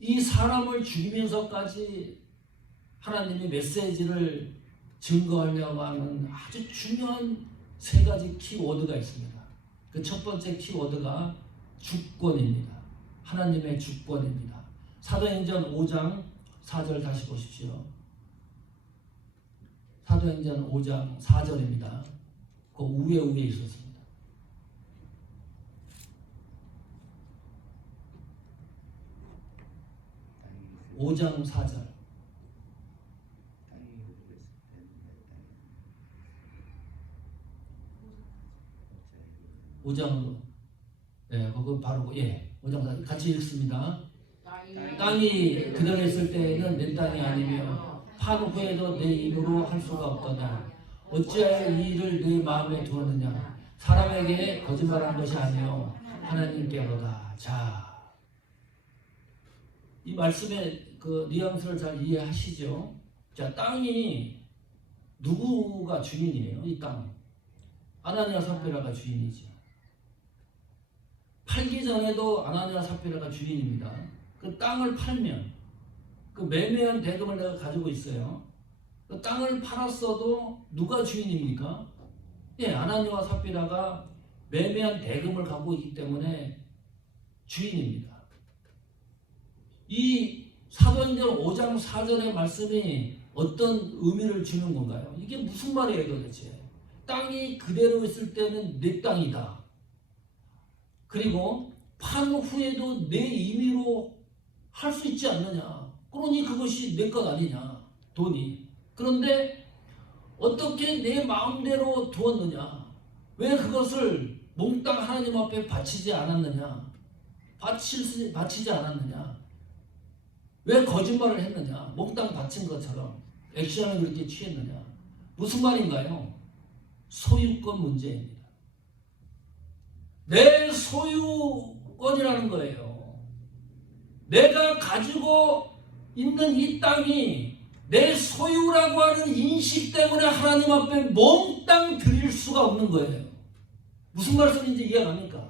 이 사람을 죽이면서까지 하나님의 메시지를 증거하려고 하는 아주 중요한 세 가지 키워드가 있습니다. 그 첫 번째 키워드가 주권입니다. 하나님의 주권입니다. 사도행전 5장 4절 다시 보십시오. 사도행전 5장 4절입니다. 그 위에 있었습니다. 오 장 4절. 5장으로. 네, 그거 바로 5장 4절 같이 읽습니다. 땅이 그전했을 때에는 내 땅이 아니며 판 후에도 내 입으로 할 수가 없더냐. 어찌하여 이 일을 내 마음에 두었느냐. 사람에게 거짓말한 것이 아니요 하나님께로다. 자, 이 말씀의 그 뉘앙스를 잘 이해하시죠? 자, 땅이 누구가 주인이에요? 이 땅. 아나니아 삽비라가 주인이죠. 팔기 전에도 아나니아 삽비라가 주인입니다. 그 땅을 팔면 그 매매한 대금을 내가 가지고 있어요. 그 땅을 팔았어도 누가 주인입니까? 아나니아와 삽비라가 매매한 대금을 갖고 있기 때문에 주인입니다. 이 사도행전 5장 4절의 말씀이 어떤 의미를 주는 건가요? 이게 무슨 말이에요 도대체? 땅이 그대로 있을 때는 내 땅이다. 그리고 판 후에도 내 임의로 할 수 있지 않느냐. 그러니 그것이 내 것 아니냐. 돈이. 그런데 어떻게 내 마음대로 두었느냐. 왜 그것을 몽땅 하나님 앞에 바치지 않았느냐. 바치지 않았느냐. 왜 거짓말을 했느냐. 몽땅 바친 것처럼 액션을 그렇게 취했느냐. 무슨 말인가요? 소유권 문제입니다. 내 소유권이라는 거예요. 내가 가지고 있는 이 땅이 내 소유라고 하는 인식 때문에 하나님 앞에 몽땅 드릴 수가 없는 거예요. 무슨 말씀인지 이해갑니까?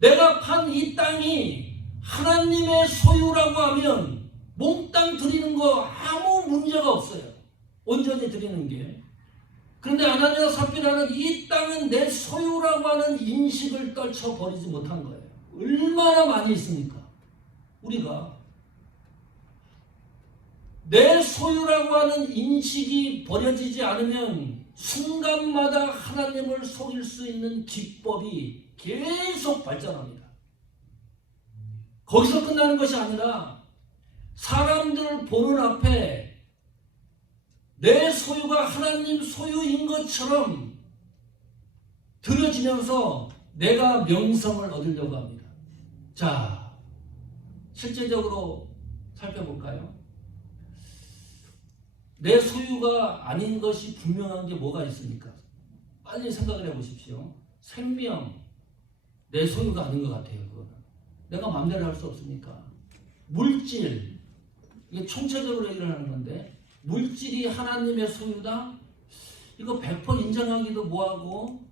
내가 판 이 땅이 하나님의 소유라고 하면 몽땅 드리는 거 아무 문제가 없어요. 온전히 드리는 게. 그런데 아나니아 삽비라는 이 땅은 내 소유라고 하는 인식을 떨쳐버리지 못한 거예요. 얼마나 많이 있습니까? 우리가 내 소유라고 하는 인식이 버려지지 않으면 순간마다 하나님을 속일 수 있는 기법이 계속 발전합니다. 거기서 끝나는 것이 아니라 사람들을 보는 앞에 내 소유가 하나님 소유인 것처럼 들어지면서 내가 명성을 얻으려고 합니다. 자, 실제적으로 살펴볼까요? 내 소유가 아닌 것이 분명한 게 뭐가 있습니까? 빨리 생각을 해보십시오. 생명, 내 소유가 아닌 것 같아요. 그거는. 내가 마음대로 할 수 없습니까? 물질, 이게 총체적으로 얘기를 하는 건데 물질이 하나님의 소유다? 이거 100% 인정하기도 뭐하고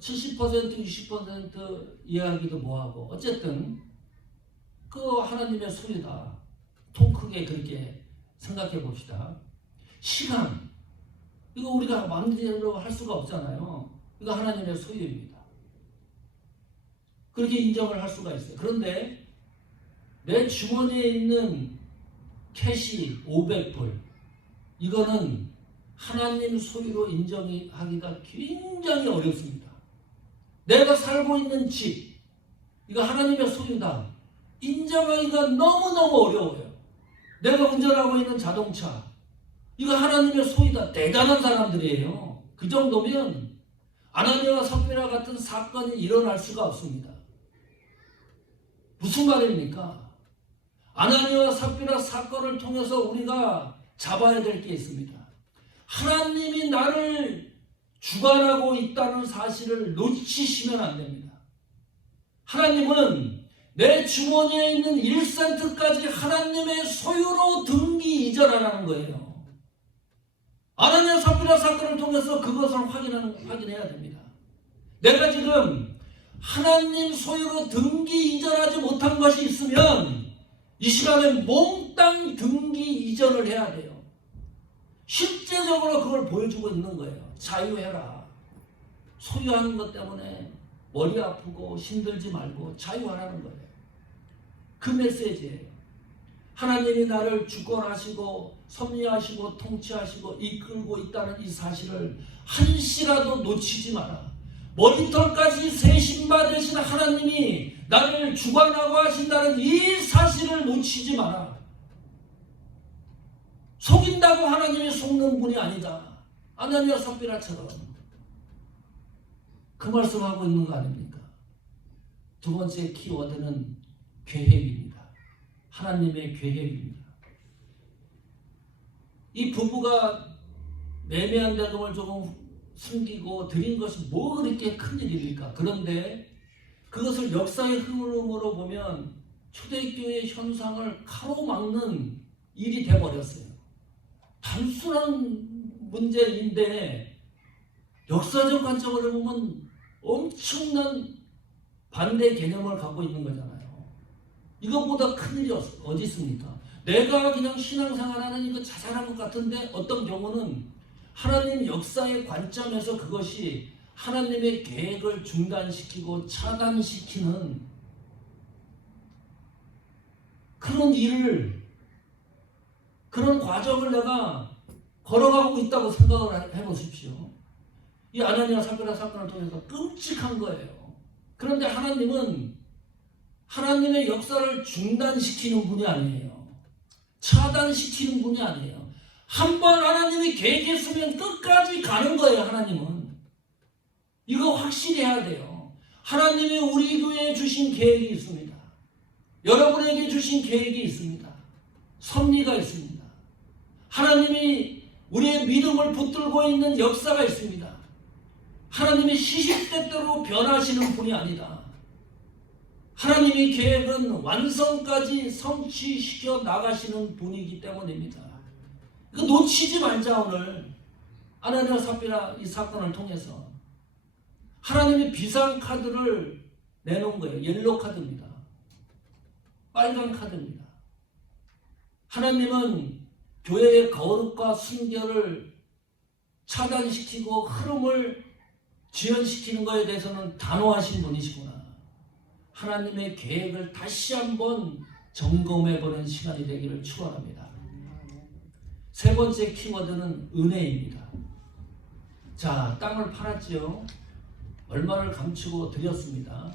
70% 60% 이해하기도 뭐하고 어쨌든 그 하나님의 소유다. 통 크게 그렇게 생각해 봅시다. 시간, 이거 우리가 마음대로 할 수가 없잖아요. 이거 하나님의 소유입니다. 그렇게 인정을 할 수가 있어요. 그런데 내 주머니에 있는 캐시 500불, 이거는 하나님 소유로 인정하기가 굉장히 어렵습니다. 내가 살고 있는 집, 이거 하나님의 소유다. 인정하기가 너무너무 어려워요. 내가 운전하고 있는 자동차, 이거 하나님의 소유다. 대단한 사람들이에요. 그 정도면 아나니아와 삽비라 같은 사건이 일어날 수가 없습니다. 무슨 말입니까? 아나니아와 삽비라 사건을 통해서 우리가 잡아야 될 게 있습니다. 하나님이 나를 주관하고 있다는 사실을 놓치시면 안 됩니다. 하나님은 내 주머니에 있는 1센트까지 하나님의 소유로 등기 이전하라는 거예요. 아나니아 삽비라 사건을 통해서 그것을 확인해야 됩니다. 내가 지금 하나님 소유로 등기 이전하지 못한 것이 있으면 이 시간에 몽땅 등기 이전을 해야 돼요. 실제적으로 그걸 보여주고 있는 거예요. 자유해라. 소유하는 것 때문에 머리 아프고 힘들지 말고 자유하라는 거예요. 그 메시지예요. 하나님이 나를 주권하시고 섭리하시고 통치하시고 이끌고 있다는 이 사실을 한시라도 놓치지 마라. 머리털까지 세신바 되신 하나님이 나를 주관하고 하신다는 이 사실을 놓치지 마라. 속인다고 하나님이 속는 분이 아니다. 아나니아 삽비라처럼 그 말씀하고 있는 거 아닙니까? 두 번째 키워드는 계획입니다. 하나님의 계획입니다. 이 부부가 매매한 대금을 조금 숨기고 드린 것이 뭐 그렇게 큰일입니까? 그런데 그것을 역사의 흐름으로 보면 초대교회 현상을 가로막는 일이 돼버렸어요. 단순한 문제인데 역사적 관점으로 보면 엄청난 반대 개념을 갖고 있는 거잖아요. 이것보다 큰일이 어디 있습니까? 내가 그냥 신앙생활하는 이거 자잘한 것 같은데 어떤 경우는 하나님 역사의 관점에서 그것이 하나님의 계획을 중단시키고 차단시키는 그런 일을, 그런 과정을 내가 걸어가고 있다고 생각을 해보십시오. 이 아나니아 삽비라 사건을 통해서 끔찍한 거예요. 그런데 하나님은 하나님의 역사를 중단시키는 분이 아니에요. 차단시키는 분이 아니에요. 한번 하나님이 계획했으면 끝까지 가는 거예요. 하나님은 이거 확실히 해야 돼요. 하나님이 우리 교회에 주신 계획이 있습니다. 여러분에게 주신 계획이 있습니다. 섭리가 있습니다. 하나님이 우리의 믿음을 붙들고 있는 역사가 있습니다. 하나님이 시시때때로 변하시는 분이 아니다. 하나님의 계획은 완성까지 성취시켜 나가시는 분이기 때문입니다. 이거 놓치지 말자. 오늘 아나니아 삽비라 이 사건을 통해서 하나님이 비상카드를 내놓은 거예요. 옐로 카드입니다. 빨간 카드입니다. 하나님은 교회의 거룩과 순결을 차단시키고 흐름을 지연시키는 것에 대해서는 단호하신 분이시구나. 하나님의 계획을 다시 한번 점검해보는 시간이 되기를 축원합니다. 세 번째 키워드는 은혜입니다. 자, 땅을 팔았지요. 얼마를 감추고 드렸습니다.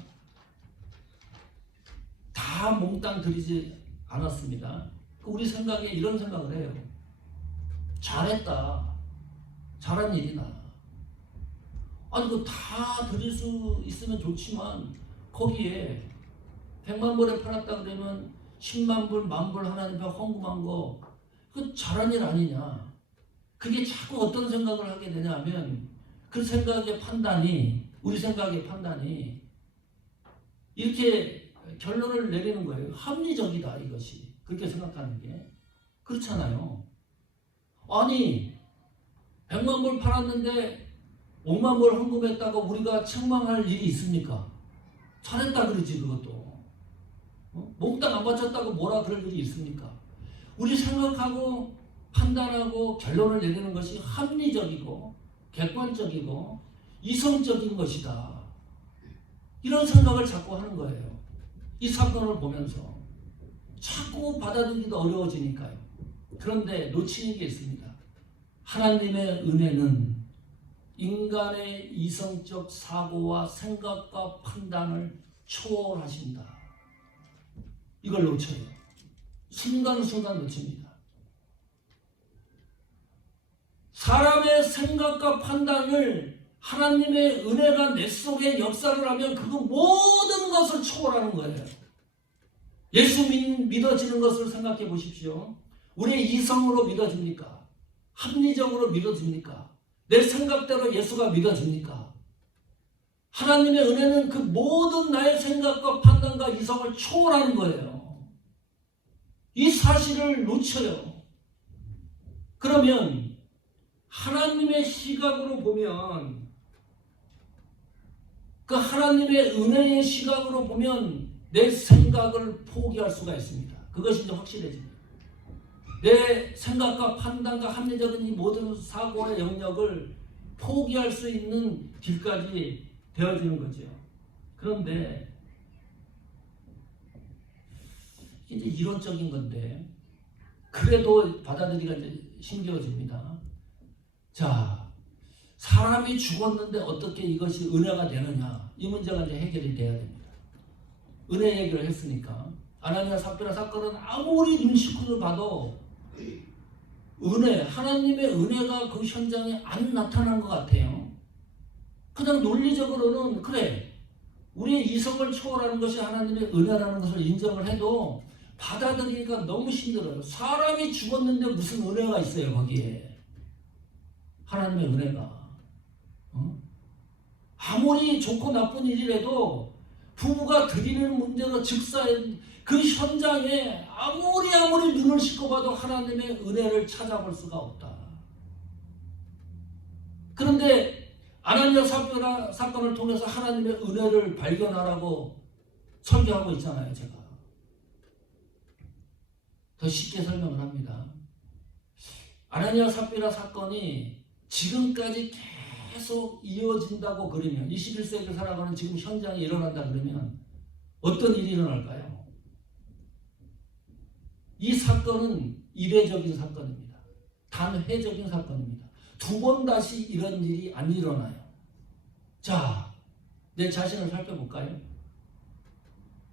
다 몽땅 드리지 않았습니다. 우리 생각에 이런 생각을 해요. 잘했다. 잘한 일이나. 아니, 그 다 드릴 수 있으면 좋지만 거기에 100만 불에 팔았다 그러면 10만 불, 만 불 하나님께 헌금한 거 그 잘한 일 아니냐. 그게 자꾸 어떤 생각을 하게 되냐면 그 생각의 판단이, 우리 생각의 판단이 이렇게 결론을 내리는 거예요. 합리적이다 이것이. 그렇게 생각하는 게. 그렇잖아요. 아니 100만 불 팔았는데 5만 불 헌금했다고 우리가 책망할 일이 있습니까? 잘했다 그러지 그것도. 몽땅 안 바쳤다고 뭐라 그럴 일이 있습니까? 우리 생각하고 판단하고 결론을 내리는 것이 합리적이고 객관적이고 이성적인 것이다. 이런 생각을 자꾸 하는 거예요. 이 사건을 보면서 자꾸 받아들이기도 어려워지니까요. 그런데 놓치는 게 있습니다. 하나님의 은혜는 인간의 이성적 사고와 생각과 판단을 초월하신다. 이걸 놓쳐요. 순간순간 놓칩니다. 사람의 생각과 판단을 하나님의 은혜가 내 속에 역사를 하면 그거 모든 것을 초월하는 거예요. 예수 믿어지는 것을 생각해 보십시오. 우리의 이성으로 믿어집니까? 합리적으로 믿어집니까? 내 생각대로 예수가 믿어집니까? 하나님의 은혜는 그 모든 나의 생각과 판단과 이성을 초월하는 거예요. 이 사실을 놓쳐요. 그러면 하나님의 시각으로 보면, 그 하나님의 은혜의 시각으로 보면 내 생각을 포기할 수가 있습니다. 그것이 이제 확실해집니다. 내 생각과 판단과 합리적인 이 모든 사고의 영역을 포기할 수 있는 길까지 되어지는 거죠. 그런데 이제 이론적인 건데 그래도 받아들이기가 이제 힘겨워집니다. 자, 사람이 죽었는데 어떻게 이것이 은혜가 되느냐, 이 문제가 이제 해결이 돼야 됩니다. 은혜 얘기를 했으니까 아나니아 삽비라 사건은 아무리 눈시쿠를 봐도 은혜, 하나님의 은혜가 그 현장에 안 나타난 것 같아요. 그냥 논리적으로는 그래, 우리의 이성을 초월하는 것이 하나님의 은혜라는 것을 인정을 해도 받아들이기가 너무 힘들어요. 사람이 죽었는데 무슨 은혜가 있어요 거기에. 하나님의 은혜가. 아무리 좋고 나쁜 일이라도 부부가 드리는 문제로 즉사의 그 현장에 아무리 눈을 씻고 봐도 하나님의 은혜를 찾아볼 수가 없다. 그런데 아나니아 삽비라 사건을 통해서 하나님의 은혜를 발견하라고 설교하고 있잖아요. 제가 더 쉽게 설명을 합니다. 아나니아 삽비라 사건이 지금까지 계속 이어진다고 그러면 21세기를 살아가는 지금 현장에 일어난다 그러면 어떤 일이 일어날까요? 이 사건은 이례적인 사건입니다. 단회적인 사건입니다. 두 번 다시 이런 일이 안 일어나요. 자, 내 자신을 살펴볼까요?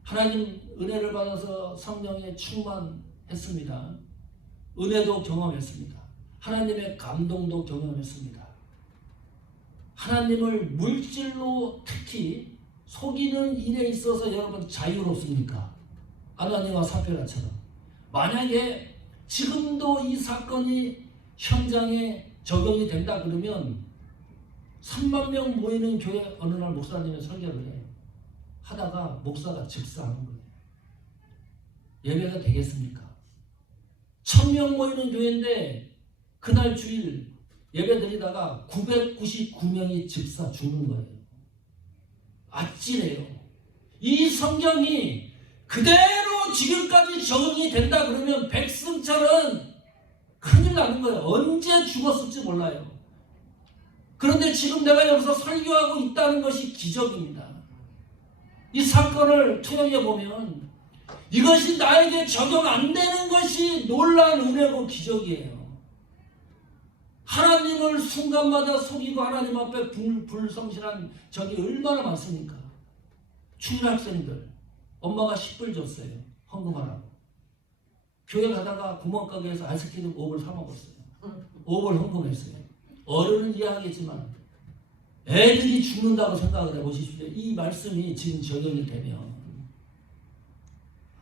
하나님 은혜를 받아서 성령에 충만했습니다. 은혜도 경험했습니다. 하나님의 감동도 경험했습니다. 하나님을 물질로 특히 속이는 일에 있어서 여러분 자유롭습니까? 아나니아와 삽비라처럼. 만약에 지금도 이 사건이 현장에 적용이 된다 그러면 3만 명 모이는 교회 어느 날 목사님의 설교를 해요. 하다가 목사가 즉사하는 거예요. 예배가 되겠습니까? 1000명 모이는 교회인데 그날 주일 예배 드리다가 999명이 즉사 죽는 거예요. 아찔해요. 이 성경이 그대로 지금까지 적용이 된다 그러면 백승철은 큰일 나는 거예요. 언제 죽었을지 몰라요. 그런데 지금 내가 여기서 설교하고 있다는 것이 기적입니다. 이 사건을 투영해 보면 이것이 나에게 적용 안 되는 것이 놀라운 은혜고 기적이에요. 하나님을 순간마다 속이고 하나님 앞에 불성실한 적이 얼마나 많습니까? 중학생들 엄마가 10불 줬어요. 헌금하라고. 교회 가다가 구멍가게에서 아이스크림 5불 사 먹었어요. 5불 헌금했어요. 어른은 이해하겠지만 애들이 죽는다고 생각을 해보십시오. 이 말씀이 지금 적용이 되면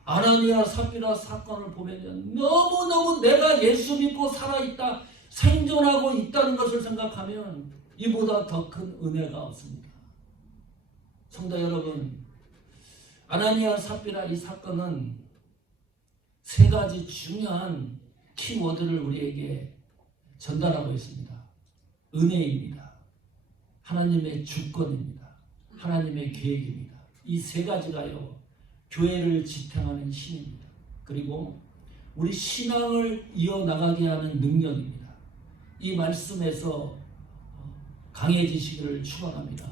아나니아 삽비라 사건을 보면 너무너무 내가 예수 믿고 살아있다, 생존하고 있다는 것을 생각하면 이보다 더 큰 은혜가 없습니다. 성도 여러분, 아나니아 삽비라 이 사건은 세 가지 중요한 키워드를 우리에게 전달하고 있습니다. 은혜입니다. 하나님의 주권입니다. 하나님의 계획입니다. 이 세 가지가요, 교회를 지탱하는 힘입니다. 그리고 우리 신앙을 이어나가게 하는 능력입니다. 이 말씀에서 강해지시기를 축원합니다.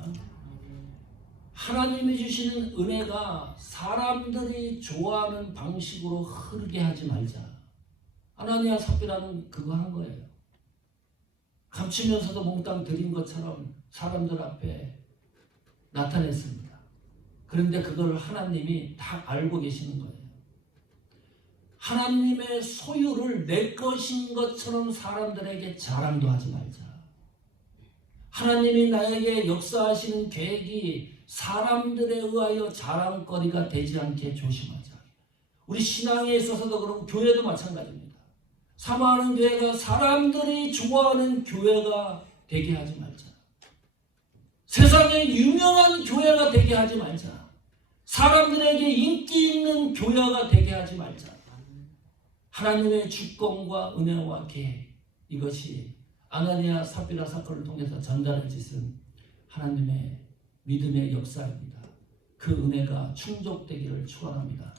하나님이 주시는 은혜가 사람들이 좋아하는 방식으로 흐르게 하지 말자. 아나니아 삽비라는 그거 한 거예요. 감추면서도 몽땅 드린 것처럼 사람들 앞에 나타냈습니다. 그런데 그걸 하나님이 다 알고 계시는 거예요. 하나님의 소유를 내 것인 것처럼 사람들에게 자랑도 하지 말자. 하나님이 나에게 역사하시는 계획이 사람들에 의하여 자랑거리가 되지 않게 조심하자. 우리 신앙에 있어서도 그렇고 교회도 마찬가지입니다. 사모하는 교회가 사람들이 좋아하는 교회가 되게 하지 말자. 세상에 유명한 교회가 되게 하지 말자. 사람들에게 인기 있는 교회가 되게 하지 말자. 하나님의 주권과 은혜와 계획, 이것이 아나니아 삽비라 사건을 통해서 전달해지신 하나님의 믿음의 역사입니다. 그 은혜가 충족되기를 축원합니다.